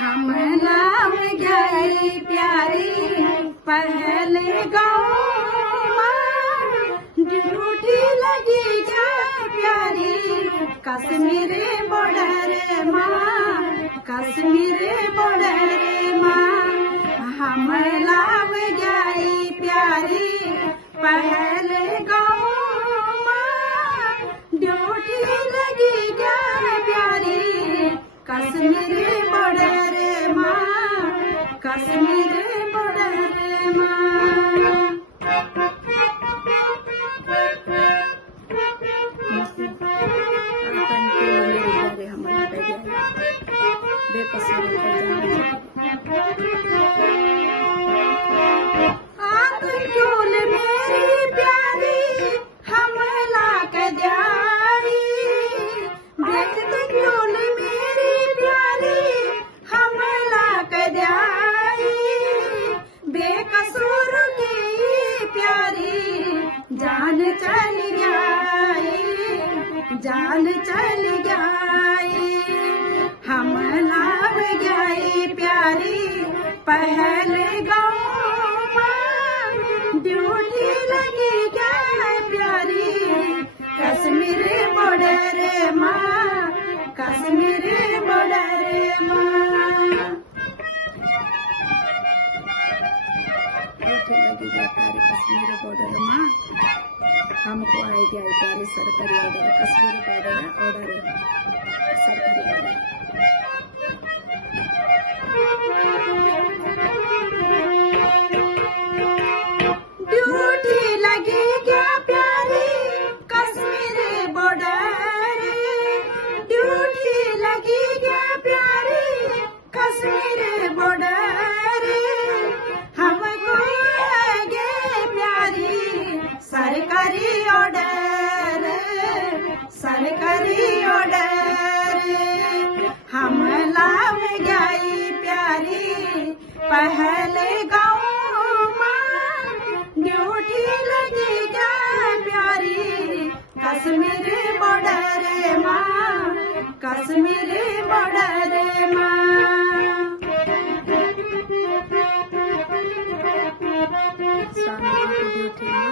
हम नाम गई प्यारी पहले गाँव ड्यूटी लगी क्या प्यारी कश्मीर बॉर्डर माँ कश्मीर बॉर्डर माँ हम नाम गई प्यारी पहले गाँव ड्यूटी लगी क्या प्यारी कश्मीर बॉर्डर माँ कश्मीर बॉर्डर माँ चूल मेरी प्यारी हम लाक जाई देख चूल मेरी प्यारी हम लाक जाई बेकसूर की प्यारी जान चल गई जान चल गई हम लाग गई प्यारी पहले गाँव ड्यूटी लगी क्या प्यारी कश्मीर बॉर्डर माँ कश्मीर बॉर्डर माँ ड्यूटी लगी क्या प्यारी कश्मीर बॉर्डर माँ हमको आई गया प्यारी सरकारी ऑर्डर कश्मीर बॉर्डर ऑर्डर सरकारी ऑर्डर ड्यूटी लगी क्या प्यारी कश्मीर बॉर्डर ड्यूटी लगी क्या प्यारी कश्मीर बॉर्डर हमको आगे प्यारी सरकारी ऑर्डर सरकारी ऑर्डर हम लाभ गई प्यारी पहले गाँव ड्यूटी लगी क्या प्यारी कश्मीर बॉर्डर माँ कश्मीर बॉर्डर माँ स्वामी की ड्यूटी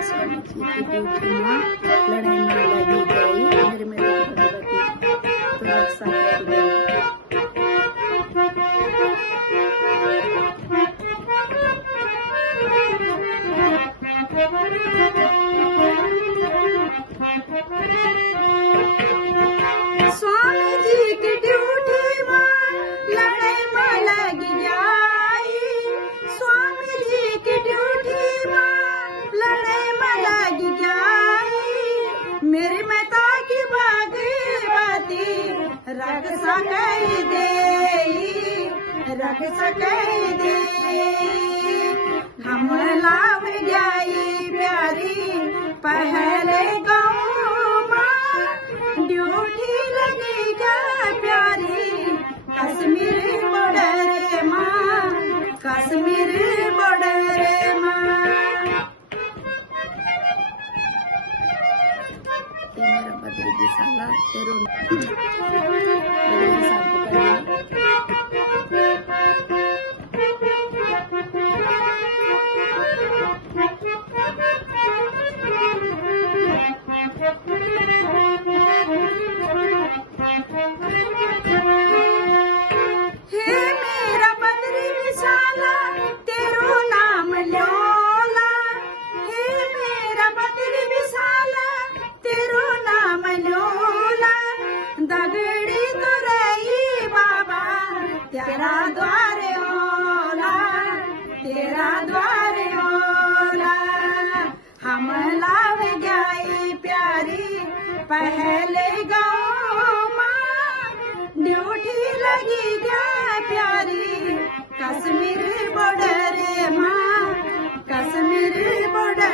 स्वामी की ड्यूटी माँ लड़ाई में लगी गई मेरे में स्वामी जी की ड्यूटी माँ लड़ाई में लग जाई स्वामी जी की ड्यूटी माँ लड़ाई में लग जाई मेरी माता की भगवती रख सके दे हम लाभ गई प्यारी पहले गाँव ड्यूटी लगी क्या प्यारी कश्मीर बॉर्डर माँ कश्मीर बॉर्डर माँ मेरा बदरी की साला तेरा द्वार ओला हम लाव जाई प्यारी पहले गाँव ड्यूटी लगी जा प्यारी कश्मीर बॉर्डर माँ कश्मीर बॉर्डर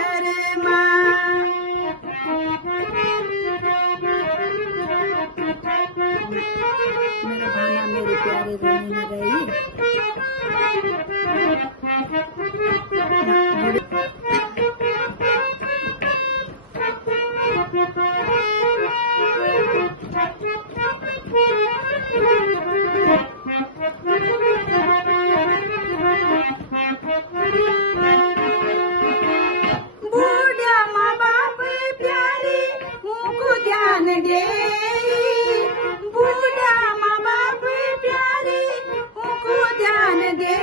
प्यारी रोनी न रही। बूढ़ा माँ बाप प्यारी उनको ध्यान दे, बूढ़ा माँ बाप प्यारी उनको ध्यान दे।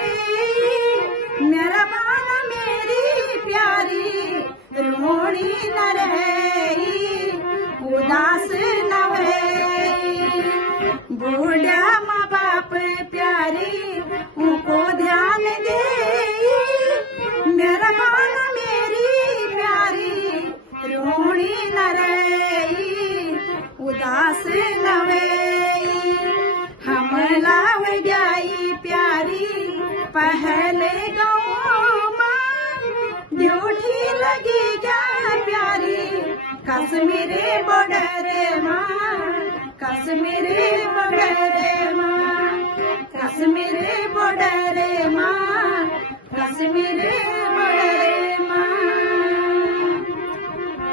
मेरा बाल मेरी प्यारी रोनी न रही, उदास न रही। बूढ़ा माँ बाप प्यारी उनको ध्यान दे, मेरा बाल मेरी प्यारी रोनी न रही, उदास न रही। हम लाव जाई प्यारी पहले गाँव माँ, ड्यूटी लगी जा प्यारी कश्मीरी बॉर्डर माँ, कश्मीरी बॉर्डर माँ, कश्मीरी बॉर्डर माँ, कश्मीरी